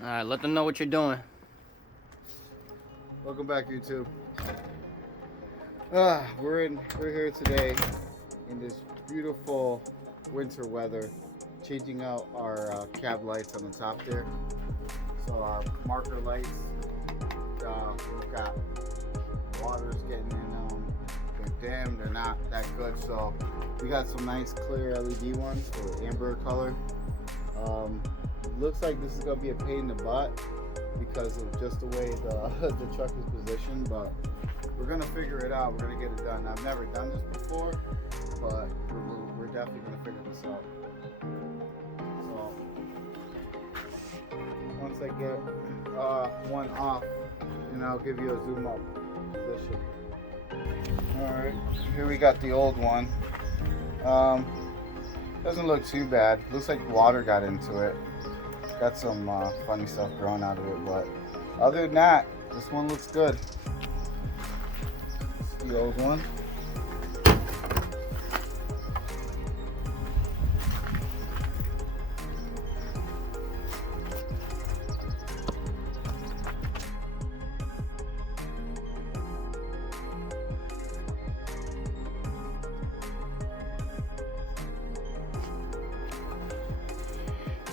Alright, let them know what you're doing. Welcome back, YouTube. We're here today in this beautiful winter weather, changing out our cab lights on the top there. So our marker lights, we've got water's getting in them. They're dim, they're not that good. So we got some nice clear LED ones with amber color. Looks like this is gonna be a pain in the butt because of just the way the truck is positioned, but we're gonna figure it out. We're gonna get it done. I've never done this before, but we're definitely gonna figure this out. So once I get one off, and I'll give you a zoom up position. All right, here we got the old one. Doesn't look too bad. Looks like water got into it. Got some funny stuff growing out of it, but other than that, this one looks good. It's the old one.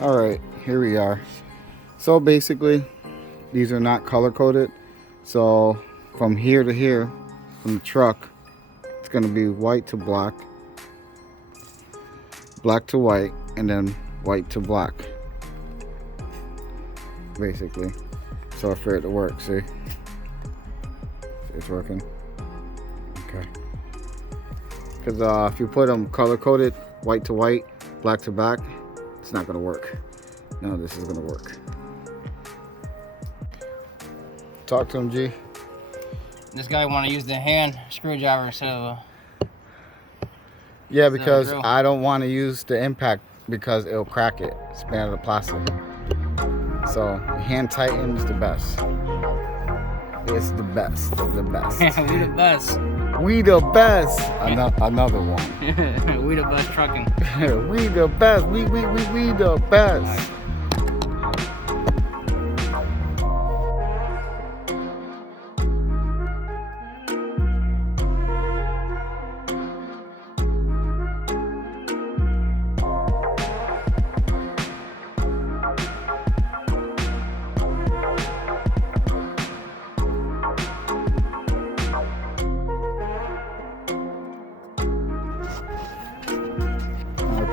All right, here we are. So basically, these are not color coded. So from here to here, from the truck, it's gonna be white to black, black to white, and then white to black. Basically. So for it to work, see? It's working. Okay. Because if you put them color coded, white to white, black to black, it's not gonna work. None of this is gonna work. Talk to him, G. This guy want to use the hand screwdriver instead of a... Yeah, because I don't want to use the impact because it'll crack it. It's made out of plastic. So hand tighten is the best. It's the best. The best. We the best. We the best. Another one. We the best trucking. We the best. We the best.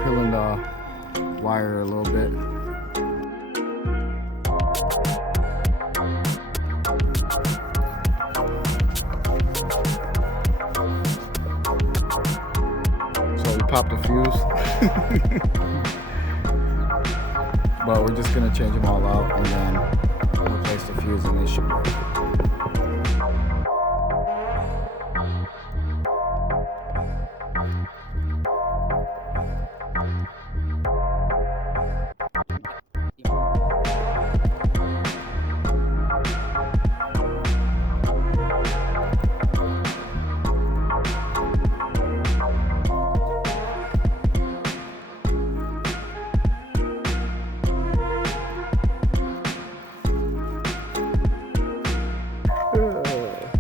Peeling the wire a little bit. So we popped the fuse. But we're just gonna change them all out and then replace the fuse and it should work.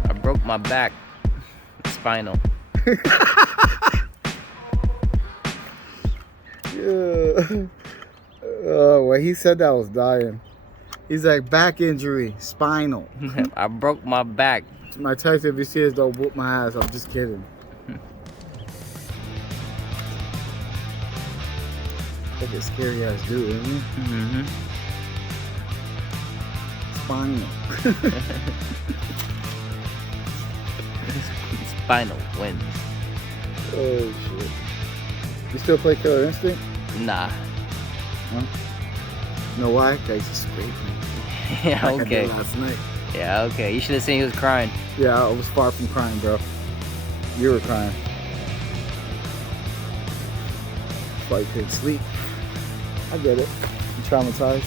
I broke my back. Spinal. Yeah. When he said that, I was dying. He's like, back injury, spinal. I broke my back. My text, if you see us, don't whoop my ass. I'm just kidding. Like a scary ass dude, isn't he? Mm-hmm. Spinal. Spinal wins. Oh shit. You still play Killer Instinct? Nah. Huh? You know why? Because he's scraping. Yeah, like okay. I did last night. Yeah, okay. You should have seen he was crying. Yeah, I was far from crying, bro. You were crying. That's why you couldn't sleep. I get it. I'm traumatized.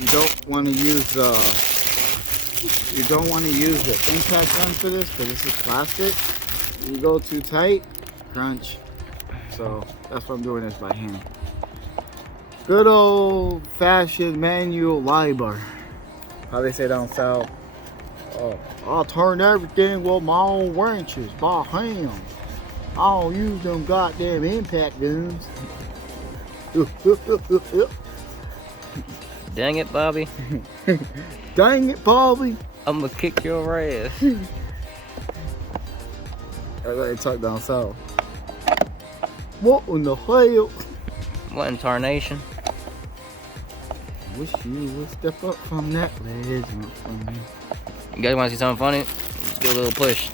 You don't want to use the impact gun for this because this is plastic. You go too tight, crunch. So that's why I'm doing this by hand. Good old fashioned manual labor. How they say down south. I'll turn everything with my own wrenches by hand. I don't use them goddamn impact guns. Dang it, Bobby. Dang it, Bobby. I'm gonna kick your ass. That's how they talk down south. What in the hell? What in tarnation? Wish you would step up from that ledge. You guys want to see something funny? Let's do a little push.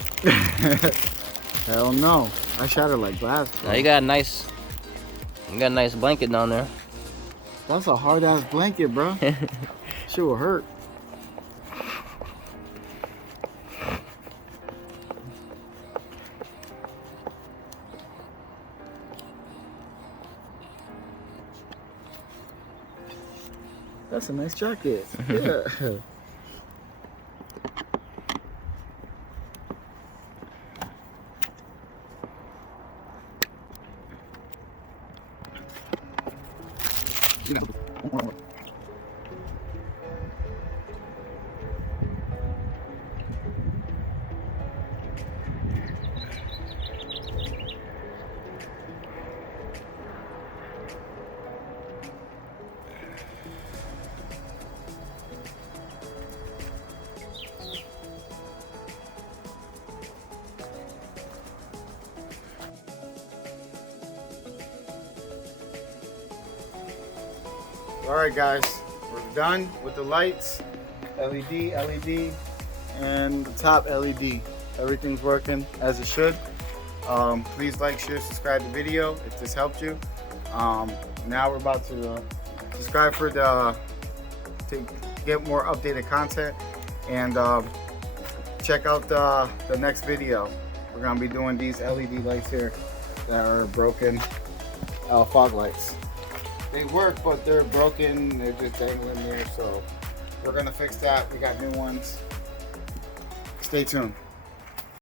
Hell no. I shattered like glass. Now you got a nice blanket down there. That's a hard ass blanket, bro. Shit will hurt. That's a nice jacket. Yeah. Alright guys, we're done with the lights, LED, and the top LED. Everything's working as it should. Please like, share, subscribe to the video if this helped you. Now we're about to subscribe to get more updated content, and check out the next video. We're going to be doing these LED lights here that are broken fog lights. They work, but they're broken. They're just dangling there, so we're gonna fix that. We got new ones. Stay tuned.